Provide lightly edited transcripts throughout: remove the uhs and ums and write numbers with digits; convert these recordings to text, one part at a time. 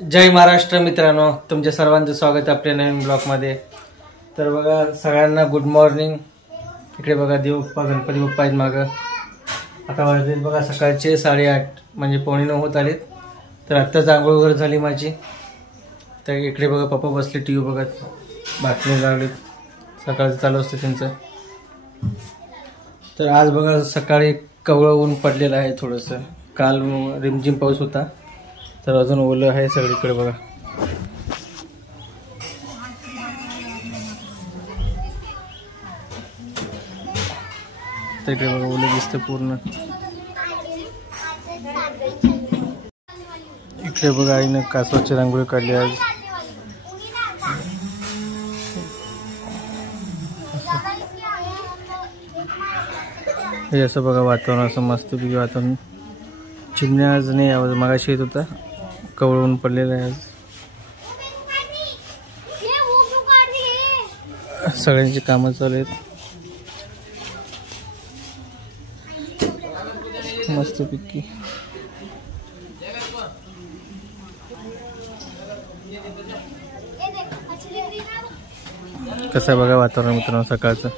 जय महाराष्ट्र मित्रांनो, तुमच्या सर्वांचं स्वागत आहे आपल्या नवीन ब्लॉगमध्ये। तर बघा सगळ्यांना गुड मॉर्निंग। इकडे बघा देवप्पा गणपती बाप्पा आहेत मागं। आता वाजले बघा सकाळचे 8:30 म्हणजे 8:45 होत आलेत। तर आत्ताच आंघोळ वगैरे झाली माझी। तर इकडे बघा पप्पा बसले टी व्ही बघत, बातमी लागलेत, सकाळचं चालू असतं त्यांचं। तर आज बघा सकाळी कवळं ऊन पडलेलं आहे थोडंसं, काल रिमझिम पाऊस होता तर अजून ओलं आहे सगळीकडे बघा। तिकडे बघा ओलं दिसतं पूर्ण। इकडे बघा आईनं कासवाची रांगोळी काढली आज। हे असं बघा वातावरण, असं मस्तपैकी वातावरण। चिमण्या आज नाही आवाज मागाशी येत होता, कवळून पडलेला आहे आज। सगळ्यांची कामं चालू आहेत मस्तपैकी। कसं बघा वातावरण मित्रांनो सकाळचं।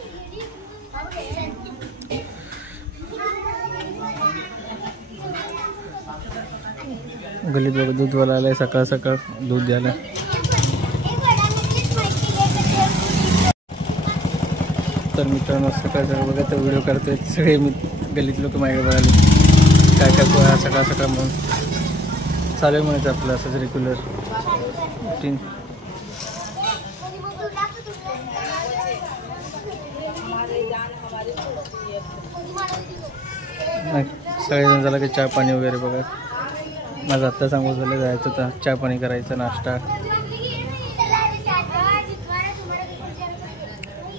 गल्लीत बघा दूधवाला आलाय सकाळ सकाळ दूध द्यायला। तर मित्रांनो सकाळ सकाळ बघा तर व्हिडिओ करतोय सगळे गल्लीत लोक माझ्याकडे बघाले काय करतो सकाळ सकाळ म्हणून। चालेल म्हणायचं आपलं असंच रेग्युलर रूटीन। सगळेजण झालं की चहा पाणी वगैरे बघा। माझं आत्ता सांगू झालं जायचं तर चहा पाणी करायचं, नाश्ता।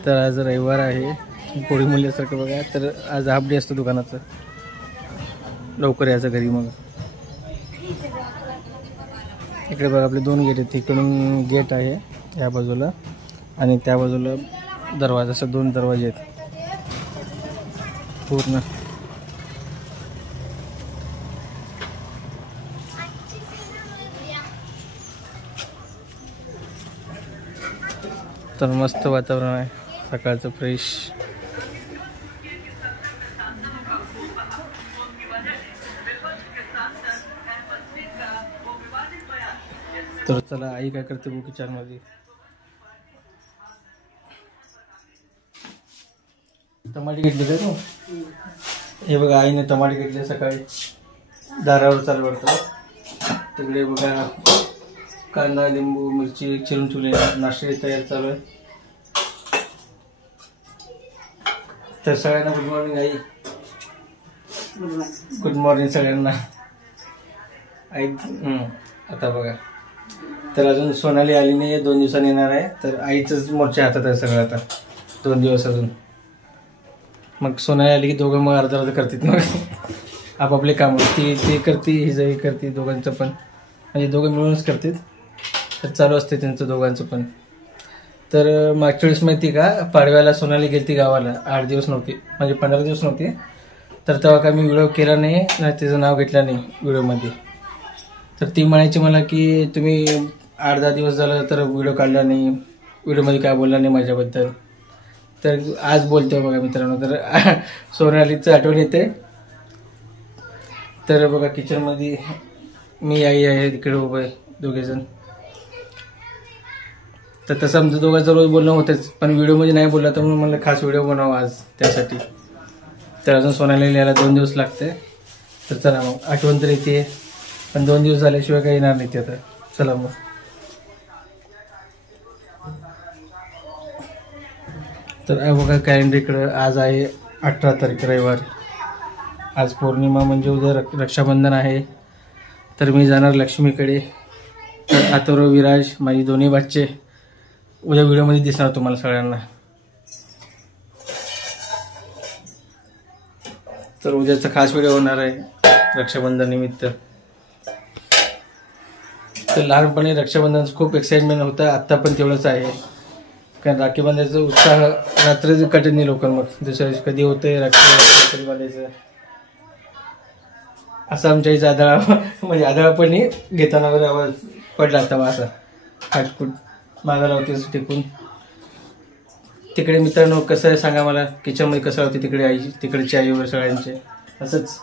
तर आज रविवार आहे, पोळी मुलीसारखं बघा। तर आज हाफ डे असतो दुकानाचं, लवकर यायचं घरी मग। इकडे बघा आपले 2 गेट आहेत, इकडून गेट आहे या बाजूला आणि त्या बाजूला दरवाजा, असं 2 दरवाजे आहेत पूर्ण। तर मस्त वातावरण आहे सकाळचं फ्रेश। तर चला आई काय करते बघू किचनमध्ये। टमाटे घेतले का तू? हे बघा आईने टमाटे घेतले सकाळी, दारावर चालू वाटतं। तिकडे बघा कांदा, लिंबू, मिरची चिरून ठेवले, नाश्त्याची तयारी चालू आहे। तर सगळ्यांना good morning I. Good morning सगळ्यांना आई। आता बघा तर अजून सोनाली आली नाही, 2 दिवसांनी येणार आहे। तर आईचंच मोर्चा हातात आहे सगळं आता 2 दिवस अजून। मग सोनाली आली की दोघं मग अर्धा करतात मग आपापले काम। ती करते, ही करते, दोघांचं पण म्हणजे दोघं मिळूनच करतात। तर चालू असते त्यांचं दोघांचं पण। तर मागच्या वेळेस माहिती का पाडव्याला सोनाली गेलती गावाला, 8 दिवस नव्हती म्हणजे 15 दिवस नव्हती। तर तेव्हा काय मी व्हिडिओ केला नाही, तिचं नाव घेतलं नाही व्हिडिओमध्ये। तर ती म्हणायची मला की तुम्ही 8-10 दिवस झालं तर व्हिडिओ काढला नाही, व्हिडिओमध्ये काय बोलला नाही माझ्याबद्दल। तर आज बोलतोय बघा मित्रांनो। तर सोनालीचं आठवण येते। तर बघा किचनमध्ये मी आई आहे, तिकडे उभं आहे दोघेजण। तर तसं आमचं दोघांचं रोज बोलणं होतंच, पण व्हिडिओमध्ये नाही बोलला तर म्हणून मला खास व्हिडिओ बनवावा आज त्यासाठी। तर अजून सोनाली यायला 2 दिवस लागते। तर चला मग आठवण तर येते, पण 2 दिवस झाल्याशिवाय काही येणार नाही ते आता। चला मग तर बघा कॅलेंडर इकडं आज आहे 18 तारीख रविवार। आज पौर्णिमा म्हणजे उद्या रक्षाबंधन आहे। तर मी जाणार लक्ष्मीकडे। तर अथर्व, विराज माझी दोन्ही बच्चे उद्या व्हिडिओमध्ये दिसणार तुम्हाला सगळ्यांना। तर उद्याचा खास व्हिडिओ होणार आहे रक्षाबंधन निमित्त। तर लहानपणी रक्षाबंधनाचं खूप एक्साइटमेंट होतं, आत्ता पण तेवढंच आहे। कारण राखी बांधायचा उत्साह रात्री कटत नाही लोकांना। दुसऱ्या दिवशी कधी होतंय राखी बांधायचं असं आमच्या इथं आदळा म्हणजे आदळापणी घेताना आवाज पडला तवा असा फाटकूट मागा लावते टिकून. तिकडे मित्रांनो कसं आहे सांगा मला, किचनमध्ये कसं होते तिकडे आई, तिकडची आई वगैरे सगळ्यांचे असंच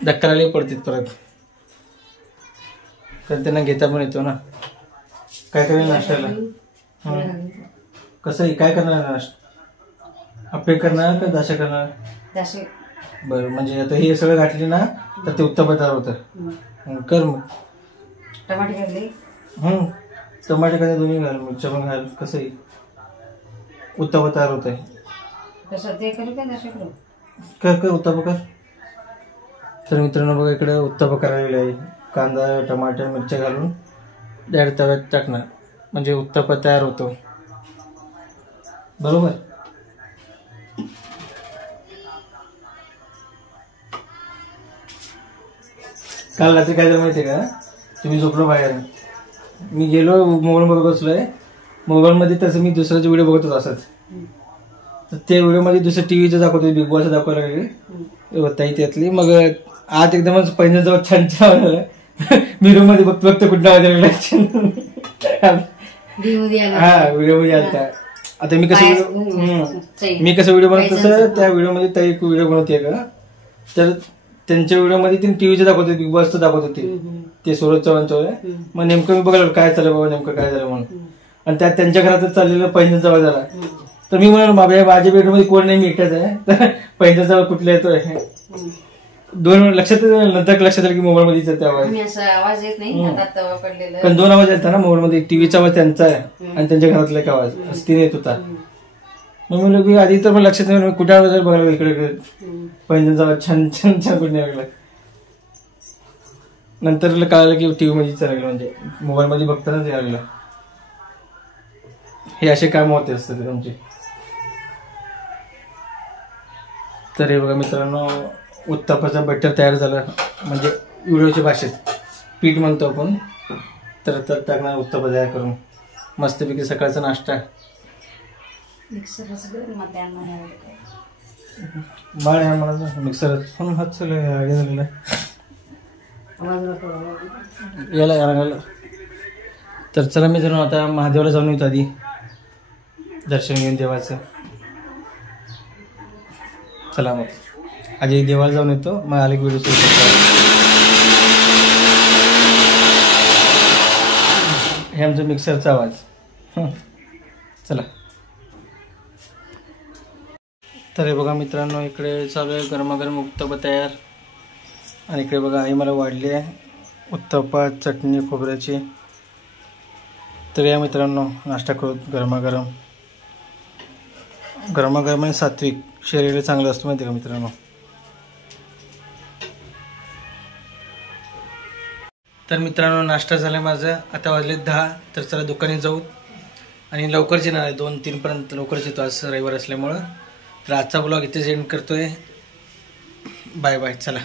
धक्का लागले पडतात परत, कारण त्यांना घेता पण येतो ना. काय करेल नाश्त्याला? कसं काय करणार नाश्ता? अप्पे करणार का दाशा करणार? बरं, म्हणजे आता हे सगळं घातले ना तर ते उत्तप्पा तयार होतं. कर मग. टमाटे घातले? टमाटे काय दोन्ही घाल, मिरच्या पण घाल. कसंही उत्तप्पा तयार होत आहे. कसं ते करू का दाशा करू? कर उत्तप्पा कर. तर मित्रांनो बघा इकडे उत्तप्पा करायला आहे. कांदा टमाटर मिरच्या घालून डायरेक्ट तव्यात टाकणार म्हणजे उत्तप्पा तयार होतो. बरोबर. काल रात्री काय झालं माहितीये का, तुम्ही झोपलो बाहेर, मी गेलो मोबाईल मध्ये बसलोय. मोबाईल मध्ये तसं मी दुसऱ्याचा व्हिडिओ बघत होतो असंच, तर ते व्हिडिओ मध्ये दुसरं टीव्हीचं दाखवतो, बिग बॉस दाखवायला लागले होता त्यातली. मग आत एकदमच पहिल्यांदा छान छान झालं. मी रूम मध्ये बघतो कुठला आवाज लागला. हा व्हिडिओ मध्ये आलता. आता मी कसं व्हिडिओ बनवतो तसं त्या व्हिडिओ मध्ये ताई व्हिडिओ बनवते का, तर त्यांच्या व्हिडिओ मध्ये तिने टीव्हीचं दाखवत होते, बिग बॉसचं दाखवत होते ते सूरज चव्हाणचं. मग नेमकं मी बघायला काय चाललं बाबा, नेमकं काय झालं म्हणून. आणि त्यात त्यांच्या घरातच चाललेलं पैंजणचा आवाज झाला. तर मी म्हणाल बाबा माझ्या बेडरूम मध्ये कोण नाही, मी एकटाच आहे. तर पैंजणचा आवाज कुठला येतोय 2 मिनिट लक्षात, नंतर लक्षात आलं की मोबाईल मध्ये आवाज येत नाही. पण 2 आवाज येतात ना मोबाईल मध्ये, टीव्हीचा आवाज त्यांचा आहे आणि त्यांच्या घरातला एक आवाज असं 3 येत होता. मग मी लोक आधी तर पण लक्षात नाही, कुठे आवाज बघायला इकडे पैंजणचा आवाज छान छान छान कुठे लागला. नंतर कळालं की टीव्ही मध्ये चाललं, म्हणजे मोबाईल मध्ये बघतानाच लागलं. हे असे काम होते असतात तुमचे. तर हे बघा मित्रांनो उत्तप्पाचा बटर तयार झाला, म्हणजे व्हिडिओच्या भाषेत पीठ म्हणतो आपण. तर टाकणार उत्तप्पा तयार करून मस्तपैकी सकाळचा नाश्ता. बाळ आहे मला मिक्सर हात झालेला याला याला. तर चला मित्रांनो आता महादेवाला जाऊन येतो, आधी दर्शन घेऊन देवाचं. चला मग आधी देवाला जाऊन येतो, मग आले व्हिडिओ सुरू करतो. हे आमचं मिक्सरचा आवाज. चला. तर हे बघा मित्रांनो इकडे चालू आहे गरमागरम उत्तप्पा तयार. आणि इकडे बघा आई मला वाढली आहे उत्तप्पा चटणी खोबऱ्याची. तर या मित्रांनो नाश्ता करू गरमागरम. गरमागरम आणि सात्विक शरीराला चांगलं असतं माहिती का मित्रांनो. तर मित्रांनो नाश्ता झाला माझा, आता वाजले 10. तर चला दुकानी जाऊ आणि लवकरच येणार आहे, 2-3 पर्यंत लवकरच येतो आज रविवार असल्यामुळं. तर आजचा ब्लॉग इथेच एंड करतोय. Bye bye. चला.